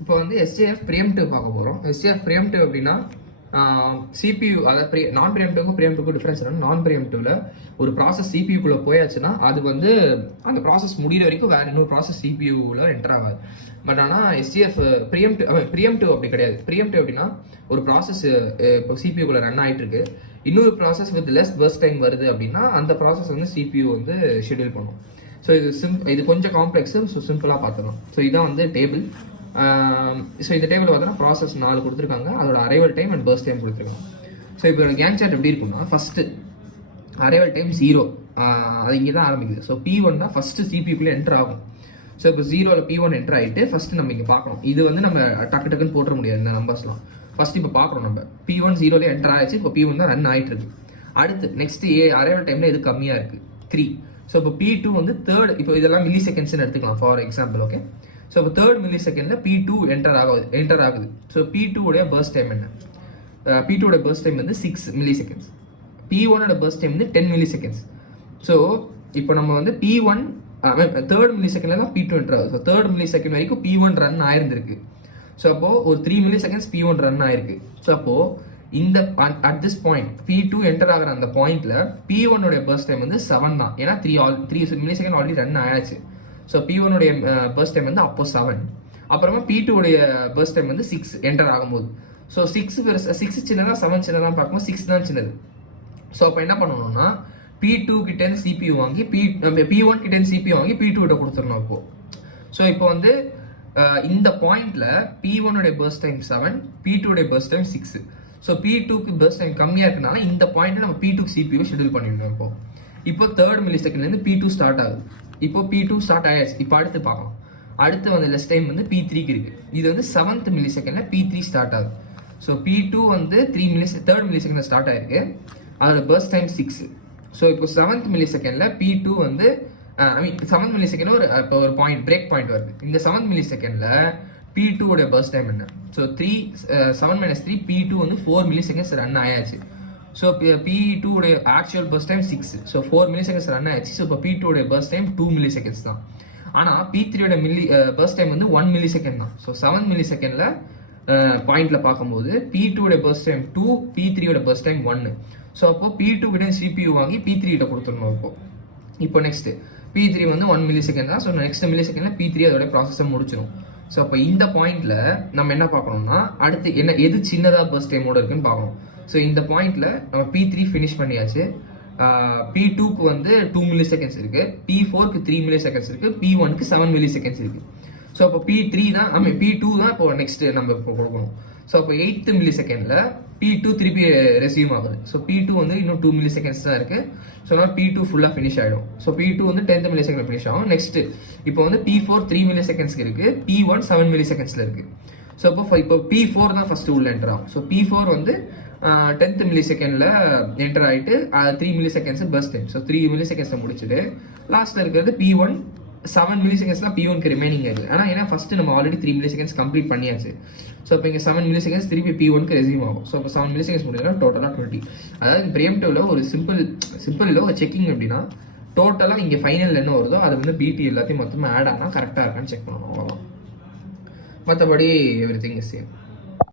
இப்போ வந்து எஸ்ஜேஎஃப் ப்ரிஎம்டிவ் பார்க்க போகிறோம். எஸ்ஜேஎஃப் ப்ரிஎம்டிவ் அப்படின்னா சிபியூ, அதாவது நான் ப்ரிஎம்டிவ்க்கும் ப்ரிஎம்டிவ்க்கும் டிஃபரன்ஸ் என்னன்னா, நான் ப்ரிஎம்டிவ்ல ஒரு ப்ராசஸ் சிபியூக்குள்ள போயாச்சுன்னா அது வந்து அந்த ப்ராசஸ் முடிகிற வரைக்கும் வேற இன்னொரு ப்ராசஸ் சிபியூவில் என்டர் ஆகாது. பட் ஆனால் எஸ்ஜிஎஃப் ப்ரிஎம்டிவ் அப்படி கிடையாது. ப்ரிஎம்டிவ் அப்படின்னா ஒரு ப்ராசஸ் இப்போ சிபியூக்குள்ள ரன் ஆகிட்டு இருக்கு, இன்னொரு process with less burst time வருது அப்படின்னா அந்த ப்ராசஸ் வந்து சிபியூ வந்து ஷெட்யூல் பண்ணும். ஸோ இது கொஞ்சம் காம்ப்ளெக்ஸு. ஸோ சிம்பிளாக பார்த்துக்கலாம். ஸோ இதான் வந்து டேபிள். ஸோ இந்த டேபிள் பார்த்தோன்னா ப்ராசஸ் 4 கொடுத்துருக்காங்க, அதோட arrival time and burst time கொடுத்துருக்காங்க. ஸோ இப்போ கேன் சார்ட் எப்படி இருக்குன்னா, ஃபர்ஸ்ட் அரைவல் டைம் 0, அது இங்கே தான் ஆரம்பிக்குது. ஸோ P1 தான் ஃபர்ஸ்ட் சிபிக்குள்ளே என்டர் ஆகும். ஸோ இப்போ 0ல் P1 என்டர் ஆகிட்டு ஃபர்ஸ்ட் நம்ம இங்கே பார்க்கணும். இது வந்து நம்ம டக்கு டக்குன்னு போட்டுற முடியாது இந்த நம்பர்ஸ்லாம். ஃபர்ஸ்ட் இப்போ பார்க்குறோம் நம்ம P1 0ல என்டர் ஆயிடுச்சு. இப்போ P1 தான் ரன் ஆகிட்டு இருக்கு. அடுத்து நெக்ஸ்ட் அரைவல் டைம்ல எது கம்மியாக இருக்கு, 3. ஸோ இப்போ P2 வந்து தேர்ட், இப்போ இதெல்லாம் மில்லி செகண்ட்ஸ்னு எடுத்துக்கலாம் ஃபார் எக்ஸாம்பிள். ஓகே, ஸோ இப்போ தேர்ட் மில்லி செகண்ட்ல P2 என்டர் ஆகுது. ஸோ P2 உடைய பர்ஸ்ட் டைம் என்ன? P2 உடைய பர்ஸ்ட் டைம் வந்து 6 மில்லி செகண்ட்ஸ். P1 ஓட பர்ஸ்ட் டைம் வந்து 10 மில்லி செகண்ட்ஸ். ஸோ இப்போ நம்ம வந்து P1 தேர்ட் மில்லி செகண்ட்ல தான் P2 என்டர் ஆகுது. ஸோ தேர்ட் மில்லி செகண்ட் வரைக்கும் P1 ரன் ஆயிருந்திருக்கு. ஸோ அப்போ ஒரு 3 மில்லி செகண்ட்ஸ் P1 ரன் ஆயிருக்கு. ஸோ அப்போ இந்த at this point P2 enter ஆகிற அந்த பாயிண்ட்ல P1 உடைய பர்ஸ்ட் டைம் வந்து 7 தான். ஏன்னா 3 மில்லி செகண்ட் ஆல்ரெடி ரன் ஆயாச்சு. ஸோ P1 உடைய பர்ஸ்ட் டைம் வந்து அப்போ 7. அப்புறமா P2 உடைய பர்ஸ்ட் டைம் வந்து 6 என்டர் ஆகும்போது. ஸோ 6 சின்னதா 7 சின்னதா பார்க்கும்போது 6 தான் சின்னது. ஸோ அப்போ என்ன பண்ணணும்னா P2 கிட்ட CPU வாங்கி P1 கிட்ட CPU வாங்கி P2 கிட்ட கொடுத்துடணும் இப்போ. ஸோ இப்போ வந்து இந்த பாயிண்ட்ல P1 உடைய பர்ஸ்ட் டைம் 7, P2 உடைய பர்ஸ்ட் டைம் 6. ஸோ P2க்கு பர்ஸ்ட் டைம் கம்மியா இருக்கனால இந்த பாயிண்ட்ல நம்ம P2 CPU ஷெட்யூல் பண்ணிடணும். இப்போ தேர்ட் மில்லி செகண்ட்ல இருந்து P2 ஸ்டார்ட் ஆகுது. இப்போ P2 ஸ்டார்ட் ஆயாச்சு. இப்போ அடுத்து பார்க்கலாம். அடுத்து வந்து லெஸ் டைம் வந்து P3க்கு இருக்கு. இது வந்து 7th மில்லி செகண்ட்ல P3 ஸ்டார்ட் ஆகுது. ஸோ P2 வந்து தேர்ட் மில்லி செகண்ட்ல ஸ்டார்ட் ஆயிருக்கு, அதோட பர்ஸ்ட் டைம் 6. ஸோ இப்போ 7th மில்லி செகண்ட்ல P2 வந்து 7th மில்லி செகண்ட் இப்போ ஒரு பாயிண்ட் பிரேக் பாயிண்ட் வருது. இந்த 7th மில்லி செகண்ட்ல P2 உடைய பர்ஸ்ட் டைம் என்ன? ஸோ 7 - 3 P2 வந்து 4 மில்லி செகண்ட்ஸ் ரன் ஆயாச்சு. ஸோ P2 உடைய actual burst time 6. So 4 milliseconds run ஆயிடுச்சு. ஸோ இப்போ P2 உடைய பர்ஸ்ட் டைம் 2 மில்லி செகண்ட்ஸ் தான். ஆனால் P3 உடைய பர்ஸ்ட் டைம் வந்து 1 மில்லி செகண்ட் தான். ஸோ 7 மில்லி செகண்ட்ல பாயிண்ட்ல பார்க்கும்போது P2 உடைய பர்ஸ்ட் டைம் 2, P3 உடைய பர்ஸ்ட் டைம் 1. ஸோ அப்போ P2 கிட்ட CPU வாங்கி P3 கிட்ட கொடுத்துடணும். இப்போ நெக்ஸ்ட் P3 வந்து 1 மில்லி செகண்ட் தான். ஸோ நெக்ஸ்ட் மில்லி செகண்ட்ல P3 அதோட ப்ராசஸை முடிச்சிடும். ஸோ அப்போ இந்த பாயிண்ட்ல நம்ம என்ன பார்க்கணும்னா அடுத்து எது சின்னதா பர்ஸ்ட் டைமோட இருக்குன்னு பார்க்கணும். ஸோ இந்த பாயிண்ட்ல நம்ம P3 ஃபினிஷ் பண்ணியாச்சு. P2க்கு வந்து 2 மில்லி செகண்ட்ஸ் இருக்கு, P4க்கு 3 மில்லி செகண்ட்ஸ் இருக்கு, P1க்கு 7 மில்லி செகண்ட்ஸ் இருக்கு. ஸோ அப்போ P2 தான் இப்போ நெக்ஸ்ட் நம்ம இப்போ கொடுக்கணும். ஸோ அப்போ 8th மில்லி செகண்ட்ல P2 திருப்பி ரெசியூம் ஆகுது. ஸோ P2 வந்து இன்னும் 2 மில்லி செகண்ட்ஸ் தான் இருக்கு. ஸோ அதனால P2 ஃபுல்லாக ஃபினிஷ் ஆகிடும். ஸோ P2 வந்து 10th மில்லி செகண்ட் ஃபினிஷ் ஆகும். நெக்ஸ்ட் இப்போ வந்து P4 3 மில்லி செகண்ட்ஸ்க்கு இருக்கு, P1 7 மில்லி செகண்ட்ஸ்ல இருக்கு. ஸோ இப்போ P4 தான் ஃபர்ஸ்ட் உள்ள என்டர் ஆகும். ஸோ P4 வந்து 10th மில்லி செகண்ட்ல என்டர் ஆகிட்டு 3 milliseconds burst time. So 3 milliseconds முடிச்சுட்டு லாஸ்ட்ல இருக்கிறது P1 7 மில்லி செகண்ட்ஸ்லாம் P1க்கு ரிமைனிங் இருக்கு. ஆனால் ஏன்னா ஃபர்ஸ்ட் நம்ம ஆல்ரெடி 3 மில்லி செகண்ட்ஸ் கம்ப்ளீட் பண்ணியாச்சு. ஸோ இப்போ இங்கே 7 மில்லி செகண்ட்ஸ் திருப்பி P1க்கு ரெசியூம் ஆகும். ஸோ இப்போ 7 மில்லி செகண்ட்ஸ் முடிஞ்சா டோட்டலாக 20. அதாவது ப்ரிஎம்டிவ்ல ஒரு சிம்பிள் ஒரு செக்கிங் அப்படின்னா டோட்டலாக இங்கே ஃபைனல் என்ன வருதோ அது வந்து BT எல்லாத்தையும் மொத்தமாக ஆட் ஆனால் கரெக்டாக இருக்கான்னு செக் பண்ணணும். மற்றபடி எவ்ரி திங் இஸ் சேம்.